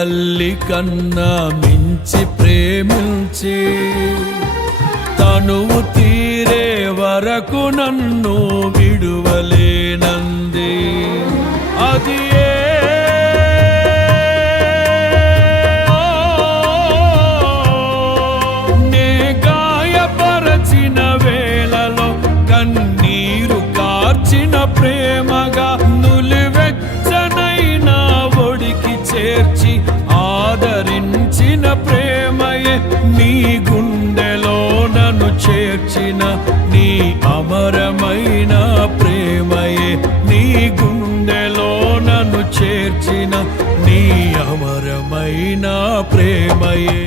తల్లి కన్నా మించి ప్రేమించి తనువు తీరే వరకు నన్ను విడువలేనంది. అది నే గాయపరచిన వేళలో కన్నీరు కార్చిన ప్రేమగా నులివెచ్చనైనా ఒడికి చేర్చి ఆదరించిన ప్రేమయే నీ గుండెలో నన్ను చేర్చిన నీ అమరమైన ప్రేమయే నీ గుండెలో నన్ను చేర్చిన నీ అమరమైన ప్రేమయే.